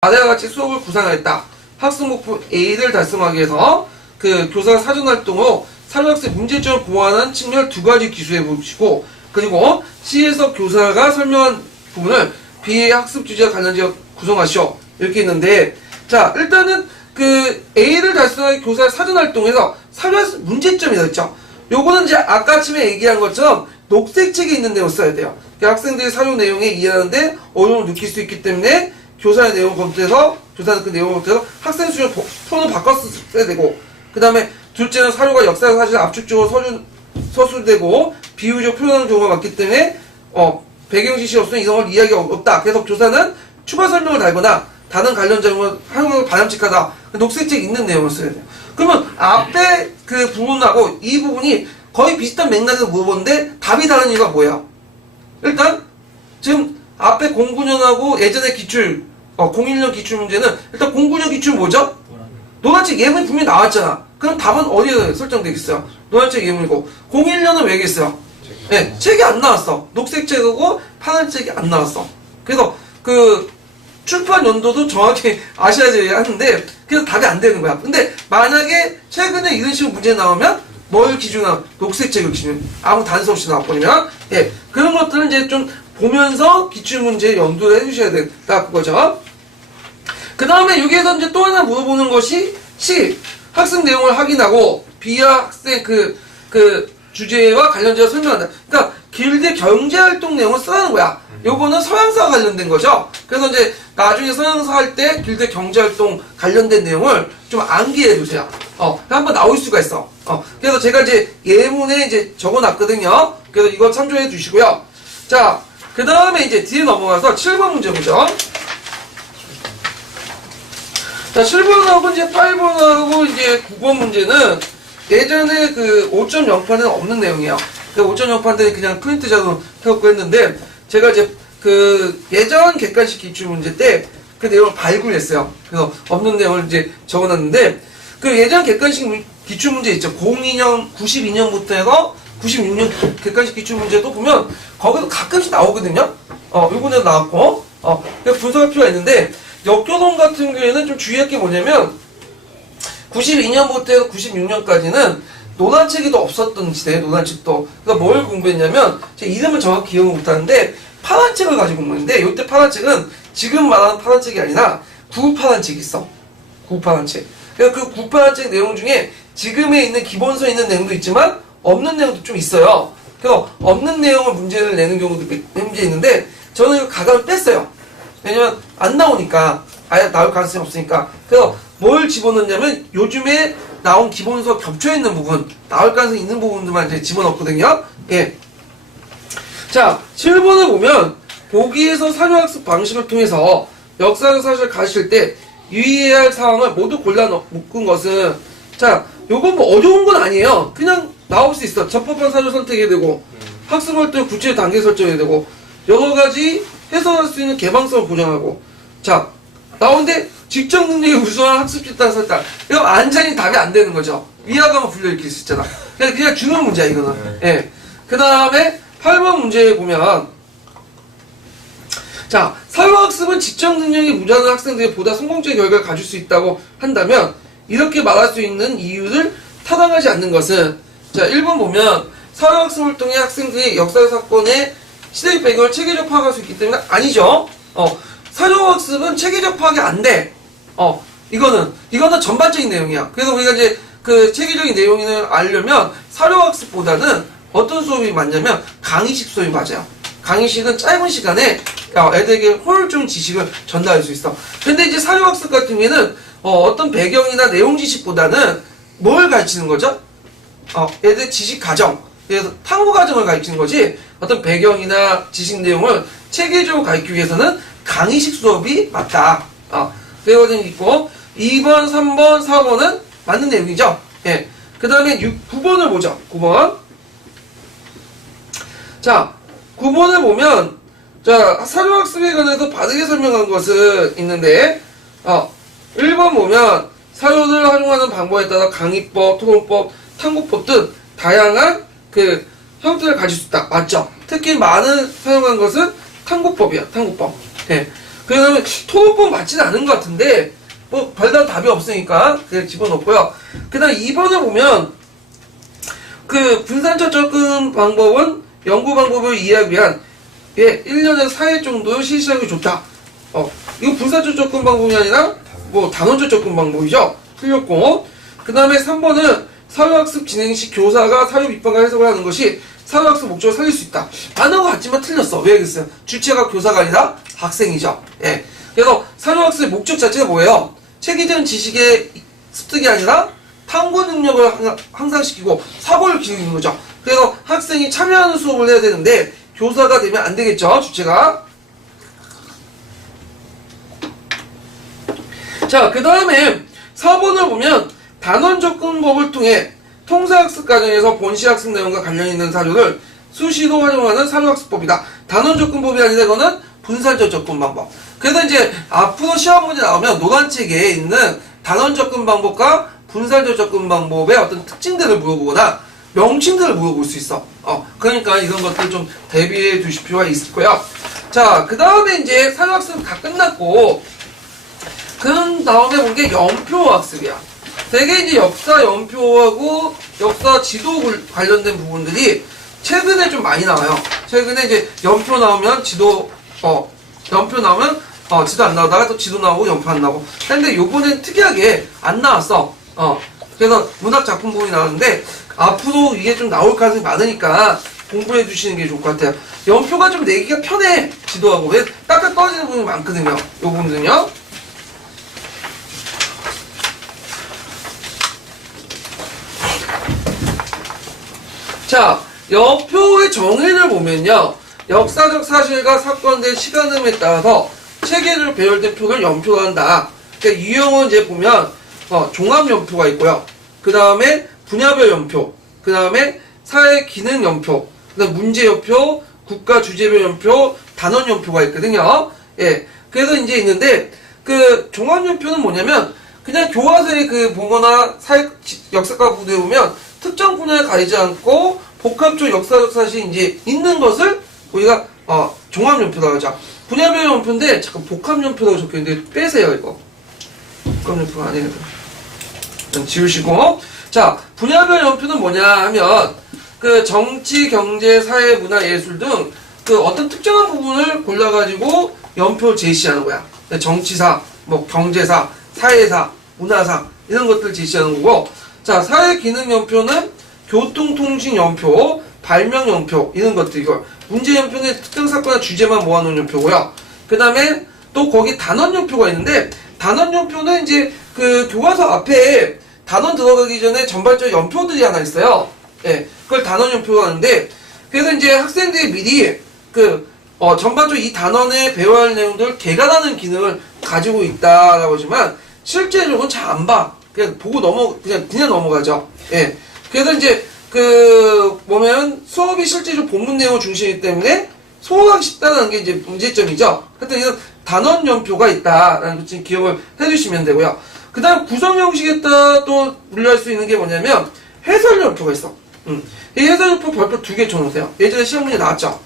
아래와 같이 수업을 구상하였다. 학습 목표 A를 달성하기 위해서 그 교사 사전활동으로 사교학습 문제점을 보완하는 측면을 두 가지 기술해 보시고, 그리고 C에서 교사가 설명한 부분을 B의 학습 주제와 관련지어 구성하시오. 이렇게 있는데, 자, 일단은 그 A를 달성하기 교사의 사전활동에서 사교학습 문제점이라고 했죠. 요거는 이제 아까 아침에 얘기한 것처럼 녹색책에 있는 내용을 써야 돼요. 학생들이 사교 내용에 이해하는데 어려움을 느낄 수 있기 때문에 교사의 내용을 검토해서, 교사는 그 내용을 검토해서 학생 수준 톤을 바꿨어야 되고, 그 다음에 둘째는 사료가 역사적 사실을 압축적으로 서술되고 비유적 표현하는 경우가 많기 때문에 배경 지식이 없으면 이성을 이해하기가 없다. 그래서 교사는 추가 설명을 달거나 다른 관련 자료를 활용하는 바람직하다. 녹색책 있는 내용을 써야 돼요. 그러면 앞에 그 부분하고 이 부분이 거의 비슷한 맥락에서 물어보는데 답이 다른 이유가 뭐예요? 일단 지금 앞에 09년하고 예전에 기출 01년 기출 문제는 일단 09년 기출 뭐죠? 노란책 예문이 분명히 나왔잖아. 그럼 답은 어디에 설정되겠어요? 노란책 예문이고. 01년은 왜 겠어요? 네, 책이 안 나왔어. 녹색 책이고 파란 책이 안 나왔어. 그래서 그 출판 연도도 정확히 아셔야 하는데, 그래서 답이 안 되는 거야. 근데 만약에 최근에 이런 식으로 문제 나오면 뭘 기준으로? 녹색 책을 기준. 아무 단서 없이 나와버리면, 예, 그런 것들은 이제 좀 보면서 기출문제 연도를 해주셔야 된다, 그거죠. 그 다음에 여기에서 이제 또 하나 물어보는 것이 C, 학습 내용을 확인하고 B와 학생 그 주제와 관련지어 설명한다. 그러니까 길드 경제활동 내용을 쓰라는 거야. 요거는 서양사와 관련된 거죠. 그래서 이제 나중에 서양사 할 때 길드 경제활동 관련된 내용을 좀 암기해 두세요. 한번 나올 수가 있어. 그래서 제가 이제 예문에 이제 적어놨거든요. 그래서 이거 참조해 주시고요. 자, 그 다음에 이제 뒤에 넘어가서 7번 문제 보죠. 자, 7번하고 이제 8번하고 이제 9번 문제는 예전에 그 5.0판에는 없는 내용이에요. 그 5.0판들이 그냥 프린트 작업 해갖고 했는데, 제가 이제 그 예전 객관식 기출 문제 때 그 내용을 발굴했어요. 그래서 없는 내용을 이제 적어놨는데, 그 예전 객관식 기출 문제 있죠. 92년부터 해서 96년 객관식 기출 문제도 보면 거기도 가끔씩 나오거든요. 요번에도 나왔고, 분석할 필요가 있는데, 역교동 같은 경우에는 좀 주의할 게 뭐냐면 92년부터 해서 96년까지는 논란책이 더 없었던 시대에 논란책도. 그러니까 뭘 공부했냐면, 제 이름을 정확히 기억을 못하는데 파란책을 가지고 공부했는데, 이때 파란책은 지금 말하는 파란책이 아니라 구파란책이 있어. 구파란책. 그러니까 그 구파란책 내용 중에 지금에 있는 기본서에 있는 내용도 있지만 없는 내용도 좀 있어요. 그래서 없는 내용을 문제를 내는 경우도 문제 있는데, 저는 이거 가감을 뺐어요. 왜냐면 안 나오니까, 아예 나올 가능성이 없으니까. 그래서 뭘 집어넣냐면 요즘에 나온 기본서 겹쳐있는 부분, 나올 가능성이 있는 부분들만 이제 집어넣거든요. 예. 자, 7번을 보면 보기에서 사료학습 방식을 통해서 역사적 사실을 가르칠 때 유의해야 할 사항을 모두 골라 묶은 것은, 자, 요건 뭐 어려운 건 아니에요. 그냥 나올 수 있어. 적법한 사료 선택해야 되고, 학습활동 구체적 단계 설정해야 되고, 여러 가지 해석할 수 있는 개방성을 보장하고. 자, 나오는데 직접 능력이 우수한 학습 집단 설정. 이거 완전히 답이 안 되는 거죠. 위화감을 불러일으킬 수 있잖아. 그냥 주는 문제야, 이거는. 예. 그 다음에 8번 문제에 보면, 자, 사회학습은 직접 능력이 무자한 학생들이 보다 성공적인 결과를 가질 수 있다고 한다면, 이렇게 말할 수 있는 이유를 타당하지 않는 것은, 자, 1번 보면 사회학습을 통해 학생들이 역사적 사건의 시대적 배경을 체계적 파악할 수 있기 때문에 아니죠. 사료학습은 체계적 파악이 안 돼. 이거는 전반적인 내용이야. 그래서 우리가 이제 그 체계적인 내용을 알려면 사료학습보다는 어떤 수업이 맞냐면 강의식 수업이 맞아요. 강의식은 짧은 시간에 애들에게 효율적인 지식을 전달할 수 있어. 근데 이제 사료학습 같은 경우에는 어떤 배경이나 내용 지식보다는 뭘 가르치는 거죠? 애들 지식 과정. 그래서 탐구 과정을 가르치는 거지, 어떤 배경이나 지식 내용을 체계적으로 가르치기 위해서는 강의식 수업이 맞다. 그거는 있고, 2번, 3번, 4번은 맞는 내용이죠. 예. 그 다음에 9번을 보죠. 9번. 자, 9번을 보면, 자, 사료학습에 관해서 바르게 설명한 것은 있는데, 1번 보면, 사료를 활용하는 방법에 따라 강의법, 토론법, 탐구법 등 다양한 그 형태를 가질 수 있다. 맞죠? 특히 많은 사용한 것은 탐구법이야. 탐구법. 예. 그다음에 토론법 맞지는 않은 것 같은데 뭐 별다른 답이 없으니까 그냥 집어넣고요. 그다음 2번을 보면 그 분산적 접근 방법은 연구 방법을 이해하기 위한 1년에서 4회 정도 실시하기 좋다. 이거 분산적 접근 방법이 아니라 뭐 단원적 접근 방법이죠. 틀렸고, 그 다음에 3번은 사회학습 진행 시 교사가 사회 비판과 해석을 하는 것이 사회학습 목적을 살릴 수 있다. 맞는 것 같지만 틀렸어. 왜 그랬어요? 주체가 교사가 아니라 학생이죠. 예. 그래서 사회학습의 목적 자체가 뭐예요? 체계적인 지식의 습득이 아니라 탐구 능력을 향상시키고 사고를 기르는 거죠. 그래서 학생이 참여하는 수업을 해야 되는데 교사가 되면 안 되겠죠. 주체가. 자, 그 다음에 4번을 보면 단원 접근법을 통해 통사학습 과정에서 본시학습 내용과 관련 있는 사료를 수시로 활용하는 사료학습법이다. 단원 접근법이 아니라 이거는 분산적 접근 방법. 그래서 이제 앞으로 시험 문제 나오면 노란책에 있는 단원 접근 방법과 분산적 접근 방법의 어떤 특징들을 물어보거나 명칭들을 물어볼 수 있어. 그러니까 이런 것들 좀 대비해 두실 필요가 있을 거야. 자, 그 다음에 이제 사료학습 다 끝났고, 그 다음에 본 게 연표학습이야. 되게 이제 역사 연표하고 역사 지도 관련된 부분들이 최근에 좀 많이 나와요. 최근에 이제 연표 나오면 지도, 연표 나오면 지도 안 나오다가 또 지도 나오고 연표 안 나오고. 근데 요번엔 특이하게 안 나왔어. 그래서 문학 작품 부분이 나왔는데 앞으로 이게 좀 나올 가능성이 많으니까 공부해 주시는 게 좋을 것 같아요. 연표가 좀 내기가 편해. 지도하고. 왜 딱딱 떨어지는 부분이 많거든요. 요 부분은요. 자, 연표의 정의를 보면요. 역사적 사실과 사건된 시간음에 따라서 체계적으로 배열된 표를 연표로 한다. 그러니까 유형은 이제 보면 종합연표가 있고요. 그 다음에 분야별 연표, 그 다음에 사회 기능 연표, 그 다음 문제 연표, 국가 주제별 연표, 단원 연표가 있거든요. 예. 그래서 이제 있는데 그 종합연표는 뭐냐면 그냥 교과서에 그 보거나 역사과 부대에 보면 특정 분야에 가리지 않고 복합적 역사적 사실이 이제 있는 것을 우리가 종합연표라고 하죠. 분야별 연표인데 잠깐 복합연표라고 적혀있는데 빼세요 이거. 복합연표가 아니거든. 일단 지우시고. 자, 분야별 연표는 뭐냐 하면 그 정치, 경제, 사회, 문화, 예술 등 그 어떤 특정한 부분을 골라가지고 연표를 제시하는 거야. 정치사, 뭐 경제사, 사회사, 문화사 이런 것들 제시하는 거고. 자, 사회 기능 연표는 교통통신 연표, 발명 연표 이런 것들 이거 문제 연표는 특정 사건이나 주제만 모아놓은 연표고요. 그 다음에 또 거기 단원 연표가 있는데 단원 연표는 이제 그 교과서 앞에 단원 들어가기 전에 전반적 연표들이 하나 있어요. 예, 그걸 단원 연표가 하는데 그래서 이제 학생들이 미리 그 전반적으로 이 단원에 배워야 할 내용들을 개관하는 기능을 가지고 있다라고 하지만 실제로는 잘 안 봐. 그냥 보고 그냥 넘어가죠. 예. 그래서 이제 보면 수업이 실제로 본문 내용 중심이기 때문에 소화하기 쉽다는 게 이제 문제점이죠. 하여튼 이런 단원 연표가 있다라는 것 좀 기억을 해주시면 되고요. 그 다음 구성 형식에 따라 또 분류할 수 있는 게 뭐냐면 해설 연표가 있어. 이 해설 연표 별표 2개 줘놓으세요. 예전에 시험 문제 나왔죠.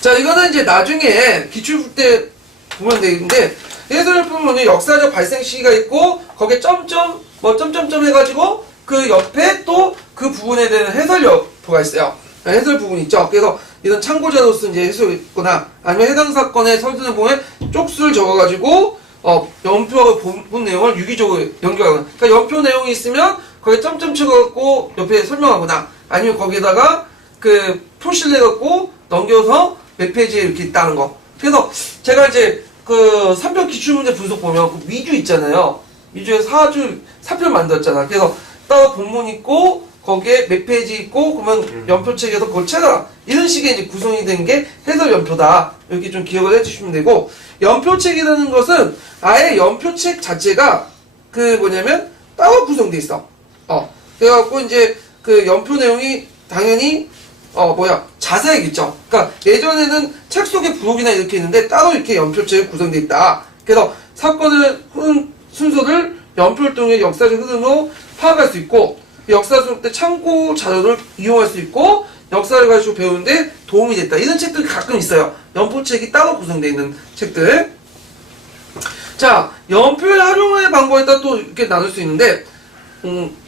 자, 이거는 이제 나중에 기출풀 때 보면 되는데 해설 연표는 뭐냐 역사적 발생 시기가 있고 거기에 점점 해가지고 그 옆에 또 그 부분에 대한 해설 연표가 있어요. 해설 부분이 있죠. 그래서 이런 참고자로서 이제 해설이 있거나 아니면 해당 사건의 설전을 보면 쪽수를 적어가지고 연표하고 본 내용을 유기적으로 연결하거나. 그러니까 연표 내용이 있으면 거기에 점점 쳐갖고 옆에 설명하거나 아니면 거기에다가 그 표시를 해갖고 넘겨서 몇 페이지에 이렇게 있다는 거. 그래서 제가 이제 그 3편 기출문제 분석 보면 그 미주 있잖아요. 미주에 4편 만들었잖아. 그래서 따로 본문 있고 거기에 몇 페이지 있고 그러면 연표책에서 그걸 찾아라. 이런 식의 이제 구성이 된 게 해설 연표다. 이렇게 좀 기억을 해주시면 되고 연표책이라는 것은 아예 연표책 자체가 그 뭐냐면 따로 구성돼 있어. 그래갖고 이제 그 연표 내용이 당연히 자세하겠죠. 그러니까 예전에는 책 속에 부록이나 이렇게 있는데 따로 이렇게 연표책이 구성돼 있다. 그래서 사건의 순서를 연표를 통해 역사적 흐름으로 파악할 수 있고 역사 속 때 참고 자료를 이용할 수 있고 역사를 가지고 배우는데 도움이 됐다. 이런 책들이 가끔 있어요. 연포책이 따로 구성되어 있는 책들. 자, 연표의 활용의 방법에 따라 또 이렇게 나눌 수 있는데,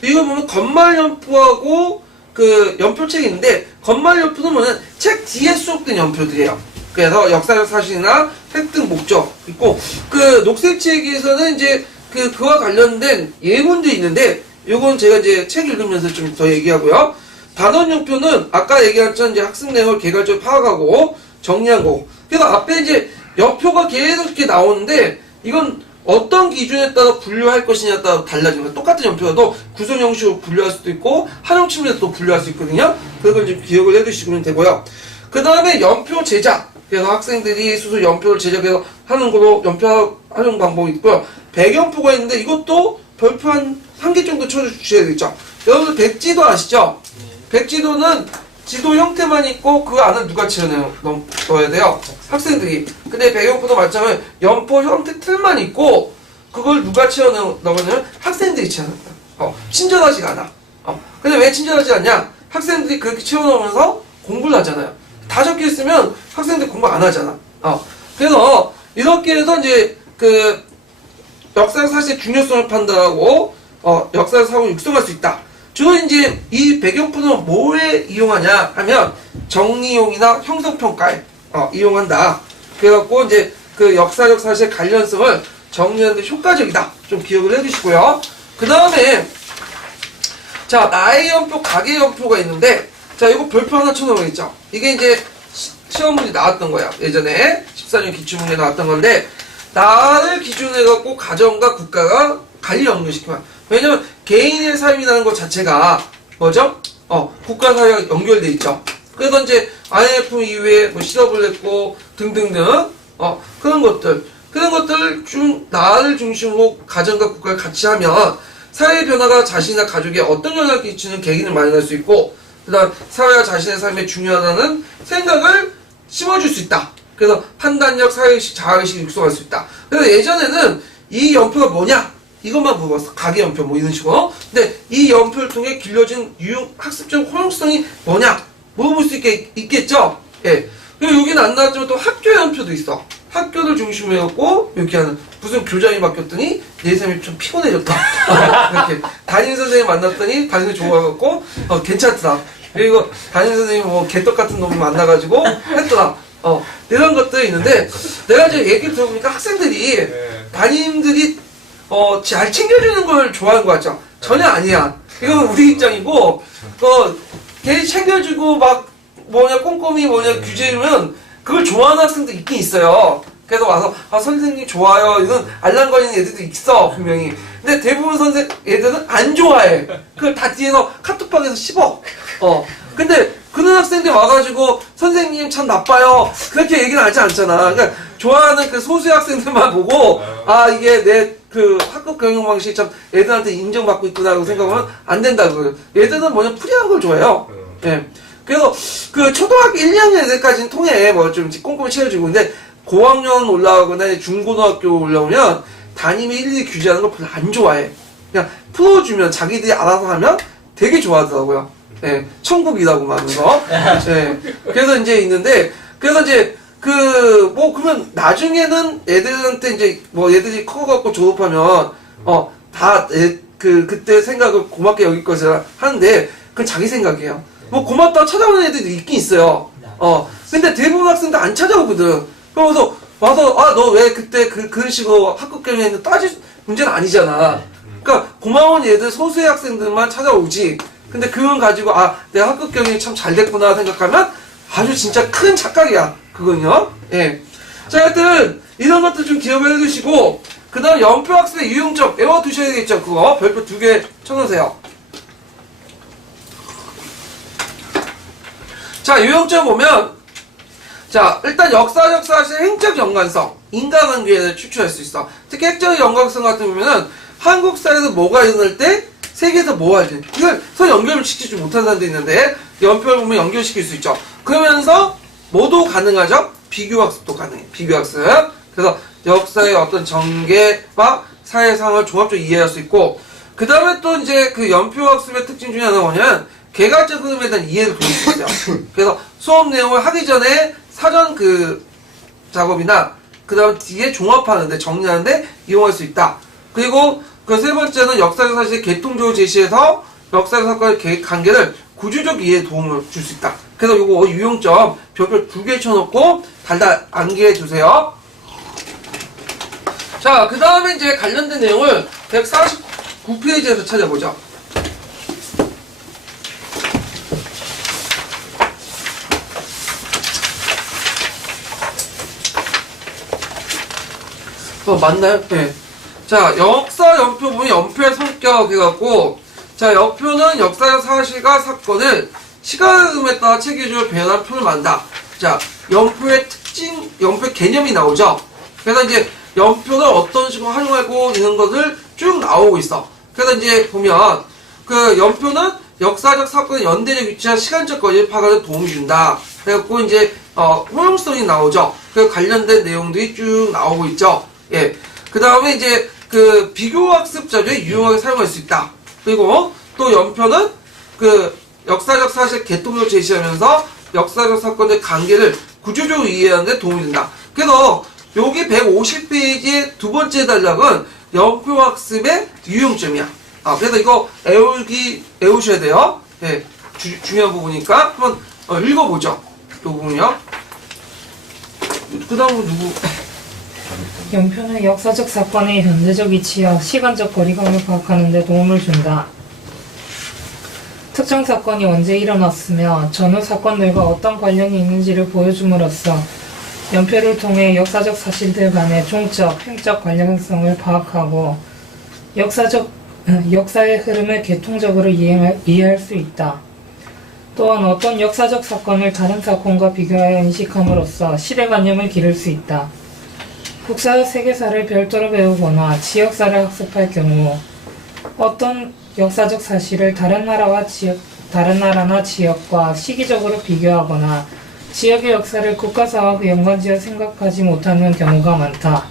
이거 보면 건말연표하고 그 연표책이 있는데, 건말연표는 뭐냐면 책 뒤에 수록된 연표들이에요. 그래서 역사적 사실이나 획득 목적 있고, 그 녹색책에서는 이제 그와 관련된 예문들이 있는데, 요건 제가 이제 책 읽으면서 좀 더 얘기하고요. 단원연표는 아까 얘기한 것처럼 이제 학습 내용을 개괄적으로 파악하고 정리한 거고. 그래서 앞에 이제 연표가 계속 이렇게 나오는데, 이건 어떤 기준에 따라 분류할 것이냐에 따라 달라지는 거예요. 똑같은 연표여도 구성 형식으로 분류할 수도 있고, 활용 측면에서 또 분류할 수 있거든요. 그걸 좀 기억을 해두시면 되고요. 그 다음에 연표 제작. 그래서 학생들이 스스로 연표를 제작해서 하는 걸로 연표 활용 방법이 있고요. 배경표가 있는데 이것도 별표 한 개 정도 쳐주셔야 되겠죠. 여러분들 백지도 아시죠? 백지도는 지도 형태만 있고 그 안을 누가 넣어야 돼요? 학생들이. 근데 배경표도 마찬가지로 연포 형태 틀만 있고 그걸 누가 넣으냐면 학생들이 채워넣는다. 친절하지가 않아. 근데 왜 친절하지 않냐? 학생들이 그렇게 채워넣으면서 공부를 하잖아요. 다 적혀 있으면 학생들이 공부 안 하잖아. 그래서 이렇게 해서 이제 그 역사적 사실의 중요성을 판단하고 역사적 사고를 육성할 수 있다. 주로 이제 이 배경표는 뭐에 이용하냐 하면 정리용이나 형성평가에 이용한다. 그래갖고 이제 그 역사적 사실의 관련성을 정리하는 데 효과적이다. 좀 기억을 해주시고요. 그 다음에 자, 나의 연표, 가계 연표가 있는데, 자, 이거 별표 하나 쳐놓으겠죠. 이게 이제 시험 문제 나왔던 거야. 예전에 14년 기출문제 나왔던 건데, 나를 기준으로 해갖고 가정과 국가가 관리 연결시키면, 왜냐면 개인의 삶이라는 것 자체가 뭐죠? 국가 사회가 연결돼 있죠. 그래서 이제 IMF 이후에 뭐 실업을 했고 등등등 그런 것들 나를 중심으로 가정과 국가를 같이 하면 사회 변화가 자신이나 가족에 어떤 영향을 끼치는 계기를 마련할 수 있고, 그다음 사회와 자신의 삶에 중요하다는 생각을 심어줄 수 있다. 그래서 판단력, 사회의식, 자아의식을 육성할 수 있다. 그래서 예전에는 이 연표가 뭐냐? 이것만 물어봤어. 가계연표 뭐 이런 식으로. 근데 이 연표를 통해 길러진 학습적 활용성이 뭐냐? 물어볼 수 있겠죠? 예. 그리고 여기는 안 나왔지만 또 학교 연표도 있어. 학교를 중심으로 해갖고 이렇게 하는, 무슨 교장이 바뀌었더니 내 삶이 좀 피곤해졌다. 이렇게 담임 선생님 만났더니 담임 선생님 좋아갖고 괜찮더라. 그리고 담임 선생님 뭐 개떡 같은 놈을 만나가지고 했더라. 이런 것들이 있는데, 내가 이제 얘기를 들어보니까 학생들이 담임들이 잘 챙겨주는 걸 좋아하는 것 같죠? 전혀 아니야. 이건 우리 입장이고, 걔 챙겨주고 막 꼼꼼히 규제면 그걸 좋아하는 학생도 있긴 있어요. 그래서 와서 선생님 좋아요. 이건 알랑거리는 애들도 있어, 분명히. 근데 대부분 애들은 안 좋아해. 그걸 다 뒤에서 카톡방에서 씹어. 근데 그런 학생들 와가지고 선생님 참 나빠요. 그렇게 얘기는 하지 않잖아. 그러니까 좋아하는 그 소수의 학생들만 보고 이게 내 그 학급 경영 방식이 참 애들한테 인정받고 있구나라고 생각하면 안 된다고요. 얘들은 뭐냐 프리한 걸 좋아해요. 예. 그래서 그 초등학교 1, 2학년 애들까지는 통해 뭐 좀 꼼꼼히 채워주고, 근데 고학년 올라가거나 중고등학교 올라오면 담임이 일일이 규제하는 걸 별로 안 좋아해. 그냥 풀어주면 자기들이 알아서 하면 되게 좋아하더라고요. 예, 천국이라고 하는 거. 예. 그래서 이제 있는데, 그래서 이제 그러면 나중에는 애들한테 이제 얘들이 커갖고 졸업하면 그때 생각을 고맙게 여길 것이라 하는데, 그건 자기 생각이에요. 고맙다고 찾아오는 애들이 있긴 있어요. 근데 대부분 학생들 안 찾아오거든. 그러면서 와서 너 왜 그때 그런 식으로 학급 경영했는데 따질 문제는 아니잖아. 그러니까 고마운 얘들 소수의 학생들만 찾아오지. 근데 그건 가지고 내 학급 경영이 참 잘 됐구나 생각하면 아주 진짜 큰 착각이야. 그건요. 예. 자, 하여튼 이런 것들 좀 기억을 해두시고, 그 다음 연표 학습의 유용점 외워두셔야 되겠죠. 그거 별표 2개 쳐놓으세요. 자, 유형점 보면, 자, 일단 역사적 사실의 행적 연관성, 인과관계를 추출할 수 있어. 특히 행적 연관성 같은 경우는 한국 사회에서 뭐가 일어날 때 세계에서 뭐 할지 이걸 서로 연결을 시키지 못하는 사람도 있는데, 연표를 보면 연결시킬 수 있죠. 그러면서 뭐도 가능하죠? 비교학습도 가능해. 비교학습. 그래서 역사의 어떤 전개와 사회 상황을 종합적으로 이해할 수 있고, 그 다음에 또 이제 그 연표학습의 특징 중에 하나가 뭐냐면 개괄적 흐름에 대한 이해를 도울 수 있어요. 그래서 수업 내용을 하기 전에 사전 그 작업이나 그 다음 뒤에 종합하는데 정리하는데 이용할 수 있다. 그리고 그 세 번째는 역사적 사실을 개통적으로 제시해서 역사적 사건의 관계를 구조적 이해에 도움을 줄 수 있다. 그래서 요거 유용점 별표 2개 쳐놓고 달달 암기해 주세요. 자, 그 다음에 이제 관련된 내용을 149페이지에서 찾아보죠. 맞나요? 네. 자, 역사 연표 보면 연표의 성격 해갖고, 자, 연표는 역사적 사실과 사건을 시간에 따라 체계적으로 배열한 표를 만다. 자, 연표의 특징, 연표의 개념이 나오죠. 그래서 이제 연표를 어떤 식으로 활용하고 있는 것을 쭉 나오고 있어. 그래서 이제 보면 그 연표는 역사적 사건의 연대적 위치와 시간적 거리를 파악하는 데 도움이 준다. 그래갖고 이제 효용성이 나오죠. 그 관련된 내용들이 쭉 나오고 있죠. 예. 그 다음에 이제 그 비교학습 자료에 유용하게 사용할 수 있다. 그리고 또 연표는 그 역사적 사실 개통을 제시하면서 역사적 사건의 관계를 구조적으로 이해하는 데 도움이 된다. 그래서 여기 150페이지의 두 번째 단락은 연표학습의 유용점이야. 그래서 이거 외우셔야 돼요. 예. 중요한 부분이니까 한번 읽어보죠. 이 부분이요. 그 다음은 누구? 연표는 역사적 사건의 현재적 위치와 시간적 거리감을 파악하는 데 도움을 준다. 특정 사건이 언제 일어났으며 전후 사건들과 어떤 관련이 있는지를 보여줌으로써 연표를 통해 역사적 사실들 간의 종적, 행적 관련성을 파악하고 역사의 흐름을 개통적으로 이해할 수 있다. 또한 어떤 역사적 사건을 다른 사건과 비교하여 인식함으로써 시대관념을 기를 수 있다. 국사와 세계사를 별도로 배우거나 지역사를 학습할 경우 어떤 역사적 사실을 다른 나라나 지역과 시기적으로 비교하거나 지역의 역사를 국가사와 연관지어 생각하지 못하는 경우가 많다.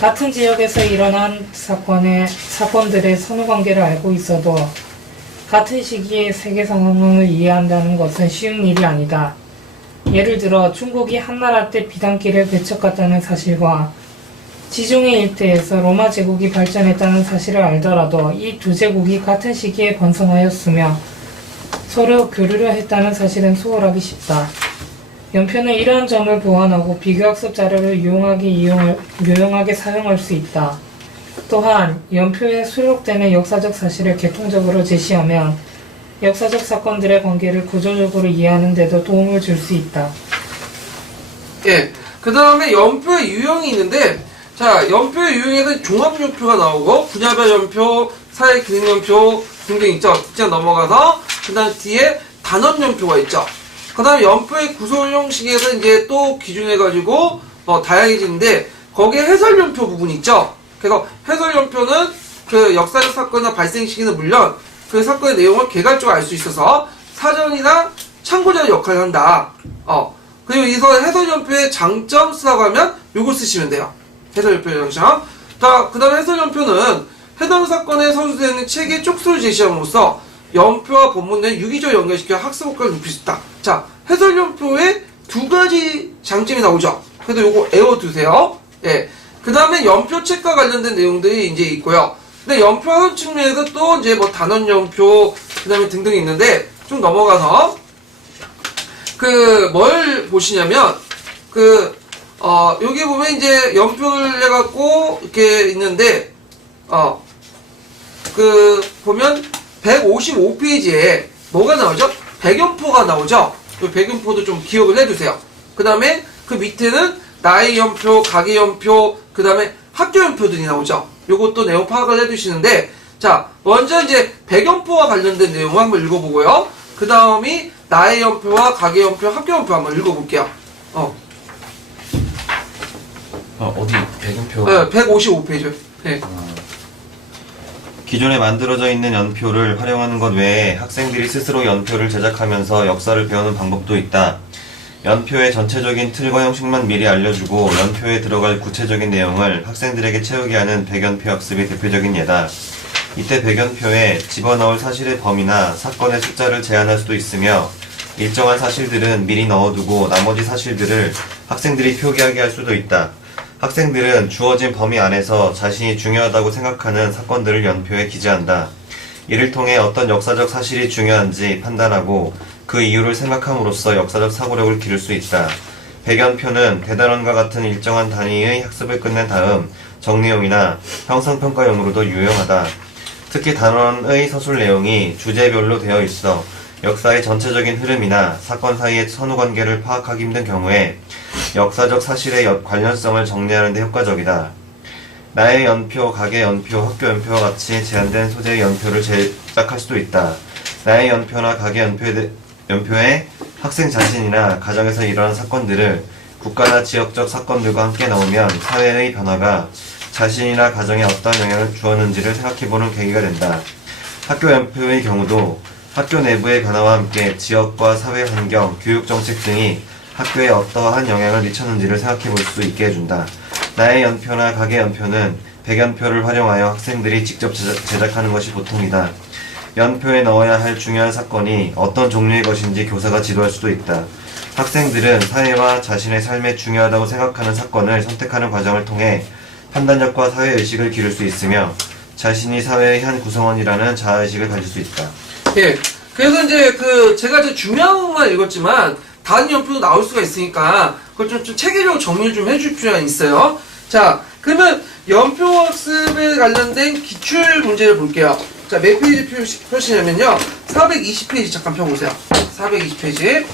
같은 지역에서 일어난 사건들의 선후관계를 알고 있어도 같은 시기의 세계 상황을 이해한다는 것은 쉬운 일이 아니다. 예를 들어 중국이 한나라 때 비단길을 배척했다는 사실과 지중해 일대에서 로마 제국이 발전했다는 사실을 알더라도 이 두 제국이 같은 시기에 번성하였으며 서로 교류를 했다는 사실은 소홀하기 쉽다. 연표는 이러한 점을 보완하고 비교학습 자료를 유용하게 사용할 수 있다. 또한 연표에 수록되는 역사적 사실을 개통적으로 제시하면 역사적 사건들의 관계를 구조적으로 이해하는 데도 도움을 줄 수 있다. 예. 그 다음에 연표의 유형이 있는데, 자, 연표의 유형에는 종합연표가 나오고, 분야별 연표, 사회기능연표 등등 있죠. 그냥 넘어가서, 그 다음 뒤에 단원연표가 있죠. 그 다음에 연표의 구조 형식에서 이제 또 기준해가지고, 다양해지는데, 거기에 해설연표 부분이 있죠. 그래서 해설연표는 그 역사적 사건이나 발생 시기는 물론, 그 사건의 내용을 개괄적으로 알 수 있어서 사전이나 참고자의 역할을 한다. 그리고 이서 해설연표의 장점 쓰라고 하면 요거 쓰시면 돼요. 해설연표의 장점. 자, 그 다음에 해설연표는 해당 사건에 서술되는 책의 쪽수를 제시함으로써 연표와 본문을 유기적으로 연결시켜 학습 효과를 높일 수 있다. 자, 해설연표에 두 가지 장점이 나오죠. 그래서 요거 외워두세요. 예. 그 다음에 연표책과 관련된 내용들이 이제 있고요. 근데 연표하는 측면에서 또 이제 뭐 단원연표, 그 다음에 등등이 있는데, 좀 넘어가서, 뭘 보시냐면, 여기 보면 이제 연표를 해갖고, 이렇게 있는데, 보면 155페이지에 뭐가 나오죠? 백연포가 나오죠? 그 백연포도 좀 기억을 해두세요. 그 다음에 그 밑에는 나의 연표, 가계 연표, 그 다음에 학교 연표들이 나오죠? 요것도 내용 파악을 해두시는데, 자, 먼저 이제 백연포와 관련된 내용을 한번 읽어보고요. 그 다음이 나의 연표와 가계 연표, 학교 연표 한번 읽어볼게요. 어디 백연표? 네, 155페이지. 네. 기존에 만들어져 있는 연표를 활용하는 것 외에 학생들이 스스로 연표를 제작하면서 역사를 배우는 방법도 있다. 연표의 전체적인 틀과 형식만 미리 알려주고 연표에 들어갈 구체적인 내용을 학생들에게 채우게 하는 백연표 학습이 대표적인 예다. 이때 배견표에 집어넣을 사실의 범위나 사건의 숫자를 제한할 수도 있으며 일정한 사실들은 미리 넣어두고 나머지 사실들을 학생들이 표기하게 할 수도 있다. 학생들은 주어진 범위 안에서 자신이 중요하다고 생각하는 사건들을 연표에 기재한다. 이를 통해 어떤 역사적 사실이 중요한지 판단하고 그 이유를 생각함으로써 역사적 사고력을 기를 수 있다. 배견표는 대단원과 같은 일정한 단위의 학습을 끝낸 다음 정리용이나 형성평가용으로도 유용하다. 특히 단원의 서술 내용이 주제별로 되어 있어 역사의 전체적인 흐름이나 사건 사이의 선후관계를 파악하기 힘든 경우에 역사적 사실의 관련성을 정리하는 데 효과적이다. 나의 연표, 가계 연표, 학교 연표와 같이 제한된 소재의 연표를 제작할 수도 있다. 나의 연표나 가계 연표에 학생 자신이나 가정에서 일어난 사건들을 국가나 지역적 사건들과 함께 넣으면 사회의 변화가 자신이나 가정에 어떤 영향을 주었는지를 생각해보는 계기가 된다. 학교 연표의 경우도 학교 내부의 변화와 함께 지역과 사회 환경, 교육 정책 등이 학교에 어떠한 영향을 미쳤는지를 생각해볼 수 있게 해준다. 나의 연표나 가계 연표는 배견표를 활용하여 학생들이 직접 제작하는 것이 보통이다. 연표에 넣어야 할 중요한 사건이 어떤 종류의 것인지 교사가 지도할 수도 있다. 학생들은 사회와 자신의 삶에 중요하다고 생각하는 사건을 선택하는 과정을 통해 판단력과 사회의식을 기를 수 있으며 자신이 사회의 한 구성원이라는 자아의식을 가질 수 있다. 예. 그래서 이제 제가 이제 중요한 것만 읽었지만 다른 연표도 나올 수가 있으니까 그걸 좀 체계적으로 정리를 좀 해줄 필요가 있어요. 자, 그러면 연표 학습에 관련된 기출 문제를 볼게요. 자, 몇 페이지 표시냐면요. 420페이지 잠깐 펴보세요. 420페이지.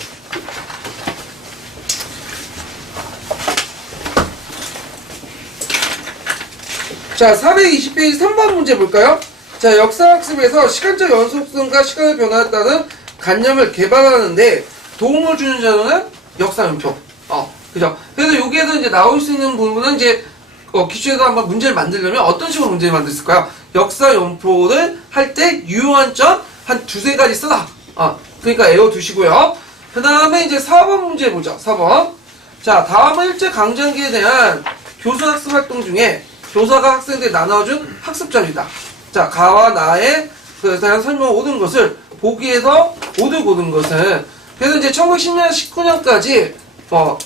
자, 420페이지 3번 문제 볼까요? 자, 역사학습에서 시간적 연속성과 시간의 변화에 따른 관념을 개발하는데 도움을 주는 자료는 역사연표. 그죠? 그래서 여기에서 이제 나올 수 있는 부분은 이제, 기출에서 한번 문제를 만들려면 어떤 식으로 문제를 만들었을까요? 역사연표를 할 때 유효한 점 한 두세 가지 쓰라. 그러니까 외워두시고요. 그 다음에 이제 4번 문제 보죠. 4번. 자, 다음은 일제강점기에 대한 교수학습 활동 중에 교사가 학생들에 나눠준 학습자료이다. 자, 가와 나에 대한 설명을 옳은 것을 보기에서 옳은 것은 그래서 이제 1910년 19년까지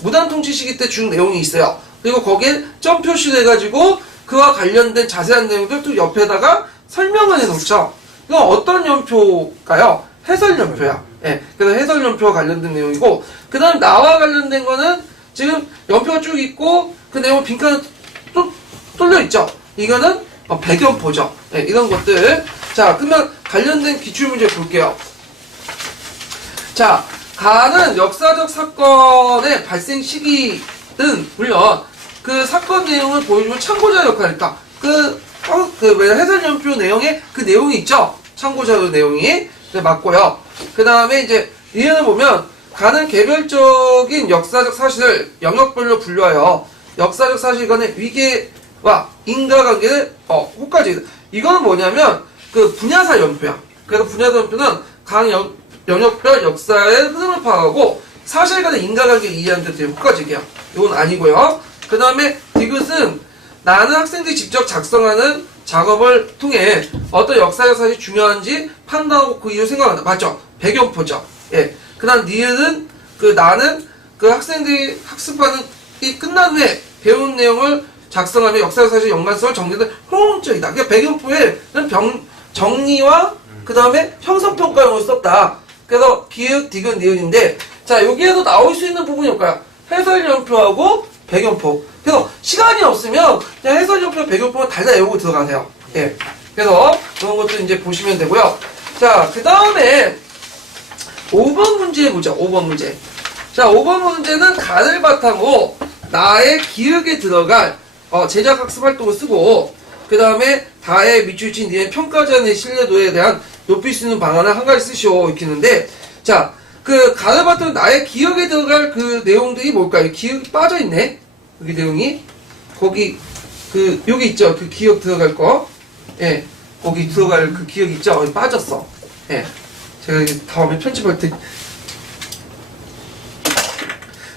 무단통치 시기 때 준 내용이 있어요. 그리고 거기에 점 표시를 해가지고 그와 관련된 자세한 내용들 또 옆에다가 설명을 해놓죠. 이건 어떤 연표일까요? 해설연표야. 예, 그래서 해설연표와 관련된 내용이고 그 다음 나와 관련된 거는 지금 연표가 쭉 있고 그 내용 빈칸 또 뚫려있죠. 이거는 배견표죠. 예, 이런 것들. 자, 그러면 관련된 기출문제 볼게요. 자, 가는 역사적 사건의 발생 시기는 물론 그 사건 내용을 보여주면 참고자 역할이니까 해설연표 내용에 그 내용이 있죠. 참고자료 내용이. 맞고요. 그 다음에 이제 이해를 보면 가는 개별적인 역사적 사실을 영역별로 분류하여 역사적 사실간의 위계와 인과관계를 호까지. 이거는 뭐냐면 그 분야사 연표야. 그래서 분야사 연표는 각 영역별 역사의 흐름을 파악하고 사실간의 인과관계를 이해하는 데 되게 효과적이야. 이건 아니고요. 그 다음에 디귿은 나는 학생들이 직접 작성하는 작업을 통해 어떤 역사적 사실이 중요한지 판단하고 그 이유를 생각한다. 맞죠? 배경표죠. 예. 그 다음 니은은 나는 학생들이 학습하는 이 끝난 후에 배운 내용을 작성하며 역사적 사실 연관성을 정리하는 효용적이다. 그러니까 배경표에는 정리와 그 다음에 형성평가용을 썼다. 그래서 기역, 디귿, 니은인데 자, 여기에도 나올 수 있는 부분이 뭘까요? 해설연표하고 배경표. 그래서 시간이 없으면 그냥 해설연표, 배경표만 달달 외우고 들어가세요. 예. 그래서 그런 것도 이제 보시면 되고요. 자, 그 다음에 5번 문제 보죠. 5번 문제. 자, 5번 문제는 간을 바탕으로 나의 기억에 들어갈 제작학습 활동을 쓰고 그 다음에 다의 미추친 니의 평가자의 신뢰도에 대한 높일 수 있는 방안을 한 가지 쓰시오 이렇게 했는데 자, 간을 바탕으로 나의 기억에 들어갈 그 내용들이 뭘까요? 기억이 빠져있네. 여기 내용이 거기 여기 있죠. 그 기억 들어갈 거. 예. 거기 들어갈 그 기억 있죠. 여기 빠졌어. 예. 제가 다음에 편집할 때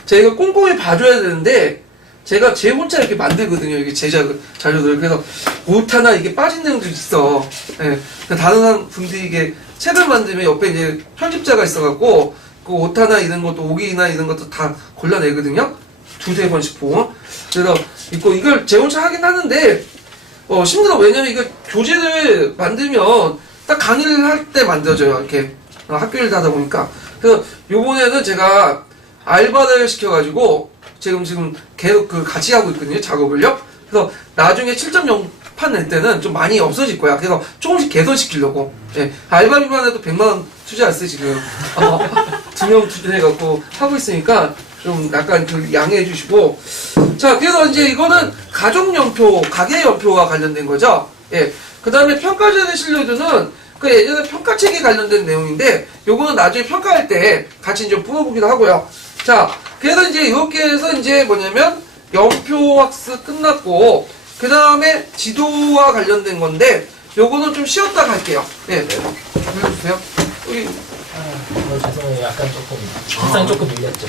제가 이거 꼼꼼히 봐줘야 되는데 제가 제 혼자 이렇게 만들거든요. 이게 제 자료들. 그래서 오타나 이게 빠진 내용도 있어. 예. 다른 분들이 이게 책을 만들면 옆에 이제 편집자가 있어갖고 그 오타나 이런 것도 오기나 이런 것도 다 골라내거든요. 두세 번씩 보고. 그래서 이걸 제 혼자 하긴 하는데 힘들어. 왜냐면 이거 교재를 만들면 딱 강의를 할 때 만들어져요. 이렇게 학교를 하다 보니까. 그래서 요번에는 제가 알바를 시켜가지고 지금 계속 같이 하고 있거든요. 작업을요. 그래서 나중에 7.0판 낼 때는 좀 많이 없어질 거야. 그래서 조금씩 개선시키려고. 예. 알바비만 해도 100만원 투자했어요, 지금. 2명 투자해갖고 하고 있으니까 좀 약간 양해해 주시고. 자, 그래서 이제 이거는 가족연표, 가계연표와 관련된 거죠. 예. 그 다음에 평가전의 신뢰도는 예전에 평가책에 관련된 내용인데, 요거는 나중에 평가할 때 같이 좀 풀어보기도 하고요. 자, 그래서 이제 이렇게 해서 이제 뭐냐면, 연표 학습 끝났고, 그 다음에 지도와 관련된 건데, 요거는 좀 쉬었다 갈게요. 예. 해주세요. 여기. 죄송해요. 약간 조금, 일상 조금 밀렸죠.